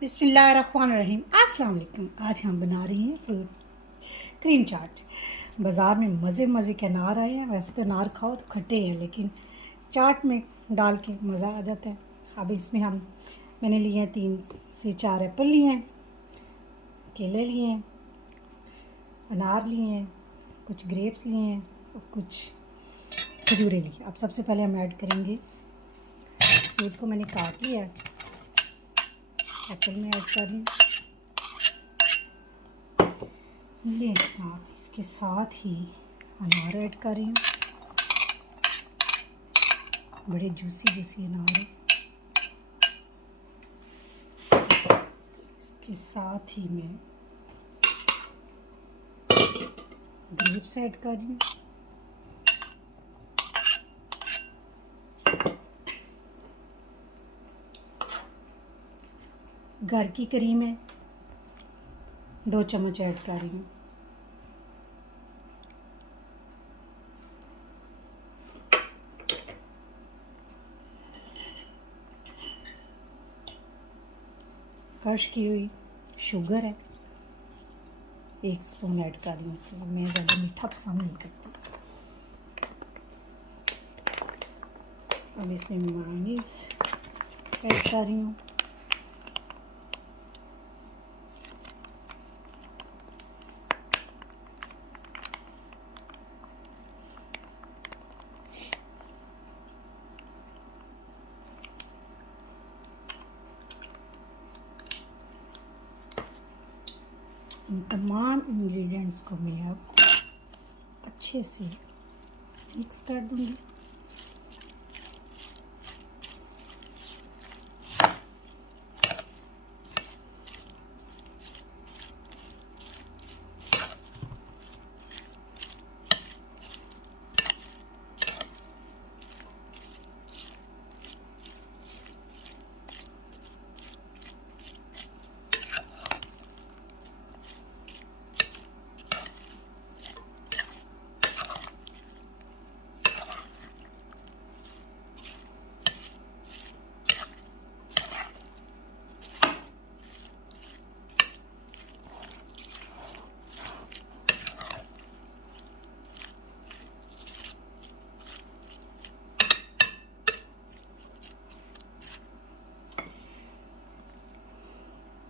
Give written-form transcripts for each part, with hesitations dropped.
बिस्मिल्लाहिर्रहमानिर्रहीम। अस्सलाम वालेकुम। आज हम बना रही हैं फ्रूट क्रीम चाट। बाज़ार में मज़े मज़े के अनार आए हैं। वैसे तो अनार खाओ तो खट्टे हैं, लेकिन चाट में डाल के मज़ा आ जाता है। अब इसमें मैंने लिए हैं 3 से 4 एप्पल लिए हैं, केले लिए हैं, अनार लिए हैं, कुछ ग्रेप्स लिए हैं और कुछ खजूरें लिए। अब सबसे पहले हम ऐड करेंगे, सेब को मैंने काट लिया है, एप्पल में ऐड कर रही हूँ। ये आप इसके साथ ही अनार ऐड कर रही हूँ। बड़े जूसी अनार है। इसके साथ ही मैं ग्रेप्स ऐड कर रही हूँ। घर की क्रीम है, 2 चम्मच ऐड कर रही हूँ। क्रश की हुई शुगर है, 1 स्पून ऐड कर रही हूँ। मैं ज़्यादा मीठा पसंद नहीं करती। अब इसमें मेयोनीज़ ऐड कर रही हूँ। इन तमाम इंग्रेडिएंट्स को मैं अब अच्छे से मिक्स कर दूंगी।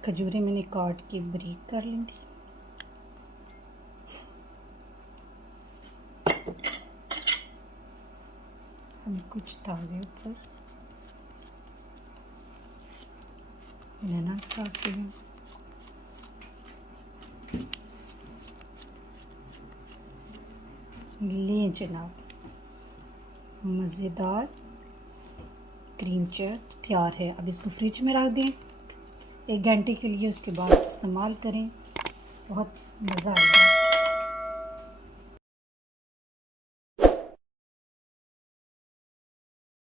खजूरें मैंने काट के बारीक कर ली थी। हम कुछ ताज़े ऊपर अनानास काटते हैं। लें जनाब, मज़ेदार क्रीम चाट तैयार है। अब इसको फ्रिज में रख दें 1 घंटे के लिए, उसके बाद इस्तेमाल करें, बहुत मज़ा आएगा।